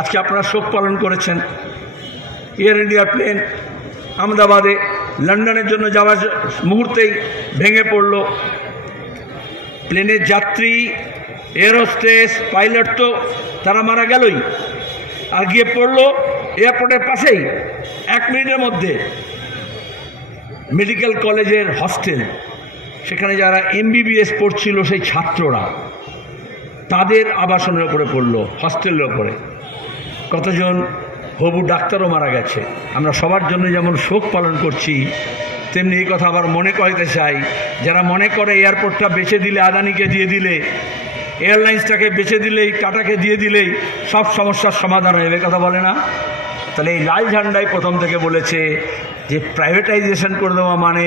আজকে আপনারা শোক পালন করেছেন। এয়ার ইন্ডিয়া প্লেন আহমেদাবাদে লন্ডনের জন্য যাওয়ার মুহূর্তেই ভেঙে পড়ল। প্লেনের যাত্রী এয়ারোস্টেস পাইলট তো তারা মারা গেলই। আর গিয়ে পড়ল এয়ারপোর্টের পাশেই, এক মিনিটের মধ্যে। মেডিকেল কলেজের হস্টেল সেখানে যারা এমবিবিএস পড়ছিল সেই ছাত্ররা, তাদের আবাসনের ওপরে পড়ল হস্টেলের ওপরে। কতজন হবু ডাক্তারও মারা গেছে। আমরা সবার জন্য যেমন শোক পালন করছি, তেমনি এই কথা আবার মনে করাইতে চাই, যারা মনে করে এয়ারপোর্টটা বেছে দিলে, আদানিকে দিয়ে দিলে, এয়ারলাইন্সটাকে বেছে দিলেই টাটাকে দিয়ে দিলেই সব সমস্যার সমাধান হয়ে কথা বলে না? তাহলে এই লাল ঝান্ডাই প্রথম থেকে বলেছে যে প্রাইভেটাইজেশন করে দেওয়া মানে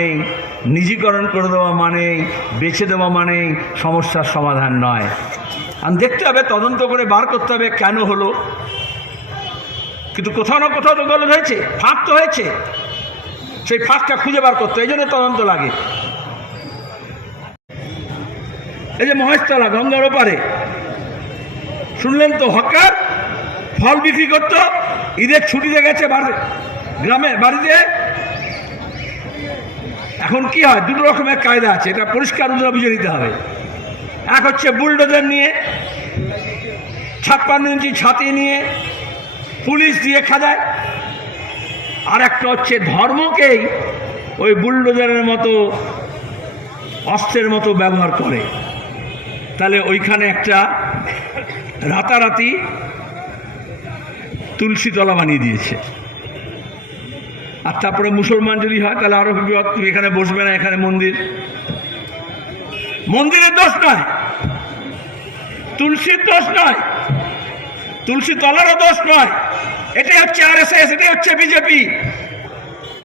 নিজীকরণ করে দেওয়া মানে বেছে দেওয়া মানে সমস্যার সমাধান নয়। আর দেখতে হবে, তদন্ত করে বার করতে হবে কেন হলো। কিন্তু কোথাও না কোথাও তো গলদ হয়েছে ফাঁক তো হয়েছে। সেই ফাঁকটা খুঁজে বার করতে এই জন্য তদন্ত লাগে। এই যে মহেশতলা, গঙ্গার ওপারে। শুনলেন তো, হকার, ফল বিক্রি করতো, ঈদের ছুটিতে গেছে গ্রামে, বাড়িতে। এখন কি হয়, দুটো রকমের কায়দা আছে, এটা পরিষ্কার বুঝে নিতে হবে। এক হচ্ছে বুলডোজার নিয়ে, ছাপ্পান্ন ইঞ্চি ছাতি নিয়ে পুলিশ দিয়ে খাদায় আর একটা হচ্ছে ধর্মকেই ওই বুলডোজারের মতো, অস্ত্রের মতো ব্যবহার করে। তাহলে ওইখানে একটা রাতারাতি তুলসীতলা বানিয়ে দিয়েছে। আর তারপরে মুসলমান যদি হয়, তাহলে আরও বিপদ তুমি এখানে বসবে না, এখানে মন্দির। মন্দিরের দোষ নয় তুলসীর দোষ নয় তুলসী তলারও দোষ নয়। এটাই হচ্ছে আর এস এস এটাই হচ্ছে বিজেপি